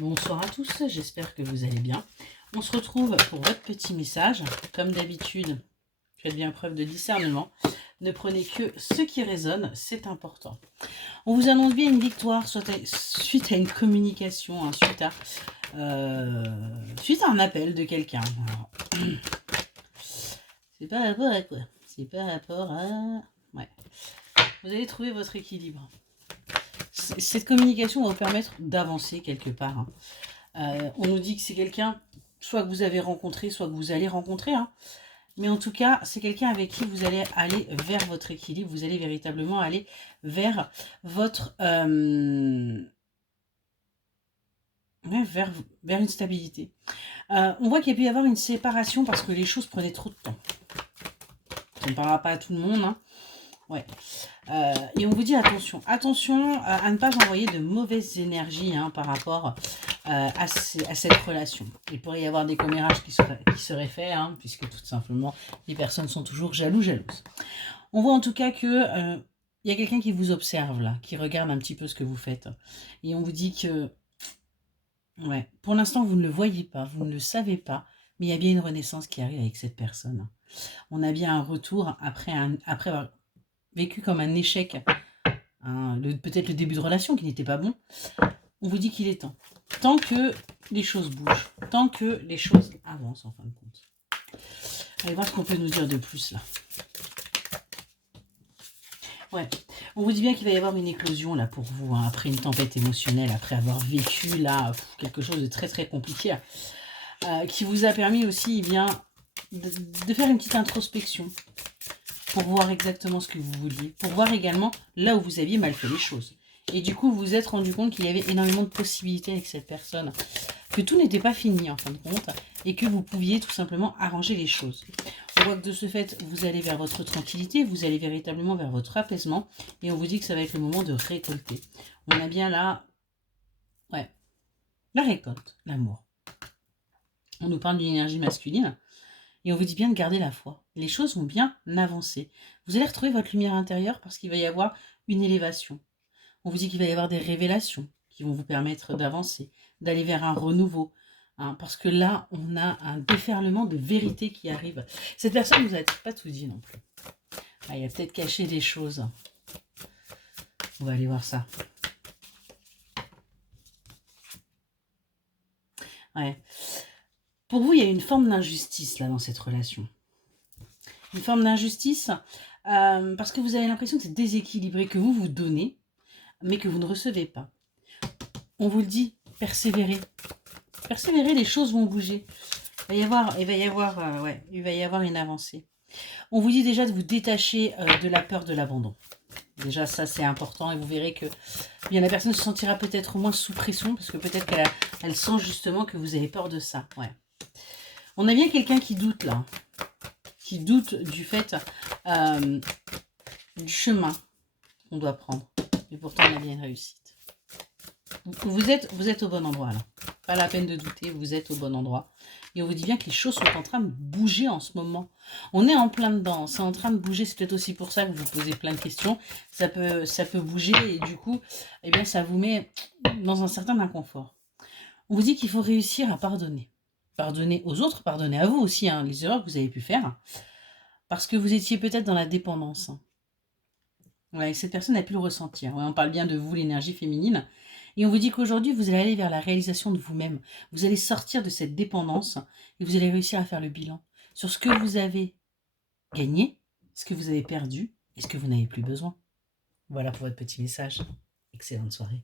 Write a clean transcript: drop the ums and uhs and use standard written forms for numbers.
Bonsoir à tous, j'espère que vous allez bien. On se retrouve pour votre petit message. Comme d'habitude, faites bien preuve de discernement. Ne prenez que ce qui résonne, c'est important. On vous annonce bien une victoire suite à une communication, hein, suite à un appel de quelqu'un. C'est par rapport à quoi? C'est par rapport à... Ouais. Vous allez trouver votre équilibre. Cette communication va vous permettre d'avancer quelque part. On nous dit que c'est quelqu'un, soit que vous avez rencontré, soit que vous allez rencontrer. Mais en tout cas, c'est quelqu'un avec qui vous allez aller vers votre équilibre. Vous allez véritablement aller vers votre... vers une stabilité. On voit qu'il y a pu y avoir une séparation parce que les choses prenaient trop de temps. Ça ne parlera pas à tout le monde. Ouais. Et on vous dit attention à ne pas envoyer de mauvaises énergies par rapport à cette relation. Il pourrait y avoir des commérages qui seraient faits, puisque tout simplement les personnes sont toujours jalouses. On voit en tout cas que il y a quelqu'un qui vous observe là, qui regarde un petit peu ce que vous faites. Et on vous dit que ouais, pour l'instant vous ne le voyez pas, vous ne le savez pas, mais il y a bien une renaissance qui arrive avec cette personne. On a bien un retour après avoir vécu comme un échec, peut-être le début de relation qui n'était pas bon. On vous dit qu'il est temps. Tant que les choses bougent, tant que les choses avancent en fin de compte. Allez voir ce qu'on peut nous dire de plus là. Ouais, on vous dit bien qu'il va y avoir une éclosion là pour vous, après une tempête émotionnelle, après avoir vécu là quelque chose de très très compliqué, qui vous a permis aussi de faire une petite introspection pour voir exactement ce que vous vouliez, pour voir également là où vous aviez mal fait les choses. Et du coup, vous vous êtes rendu compte qu'il y avait énormément de possibilités avec cette personne, que tout n'était pas fini en fin de compte, et que vous pouviez tout simplement arranger les choses. On voit que de ce fait, vous allez vers votre tranquillité, vous allez véritablement vers votre apaisement, et on vous dit que ça va être le moment de récolter. On a bien là, ouais, la récolte, l'amour. On nous parle d'une énergie masculine, et on vous dit bien de garder la foi. Les choses vont bien avancer. Vous allez retrouver votre lumière intérieure parce qu'il va y avoir une élévation. On vous dit qu'il va y avoir des révélations qui vont vous permettre d'avancer, d'aller vers un renouveau. Parce que là, on a un déferlement de vérité qui arrive. Cette personne ne vous a pas tout dit non plus. Il a peut-être caché des choses. On va aller voir ça. Ouais. Pour vous, il y a une forme d'injustice là dans cette relation. Une forme d'injustice parce que vous avez l'impression que c'est déséquilibré, que vous vous donnez, mais que vous ne recevez pas. On vous le dit, persévérez. Persévérez, les choses vont bouger. Il va y avoir une avancée. On vous dit déjà de vous détacher de la peur de l'abandon. Déjà, ça, c'est important. Et vous verrez que bien, la personne se sentira peut-être moins sous pression, parce que peut-être qu'elle sent justement que vous avez peur de ça. Ouais. On a bien quelqu'un qui doute, là. Qui doute du fait du chemin qu'on doit prendre. Et pourtant, on a bien une réussite. Vous êtes au bon endroit, là. Pas la peine de douter, vous êtes au bon endroit. Et on vous dit bien que les choses sont en train de bouger en ce moment. On est en plein dedans, c'est en train de bouger. C'est peut-être aussi pour ça que vous vous posez plein de questions. Ça peut bouger et du coup, eh bien, ça vous met dans un certain inconfort. On vous dit qu'il faut réussir à pardonner. Pardonner aux autres, pardonner à vous aussi, les erreurs que vous avez pu faire. Parce que vous étiez peut-être dans la dépendance. Ouais, cette personne a pu le ressentir. Ouais, on parle bien de vous, l'énergie féminine. Et on vous dit qu'aujourd'hui, vous allez aller vers la réalisation de vous-même. Vous allez sortir de cette dépendance et vous allez réussir à faire le bilan sur ce que vous avez gagné, ce que vous avez perdu et ce que vous n'avez plus besoin. Voilà pour votre petit message. Excellente soirée.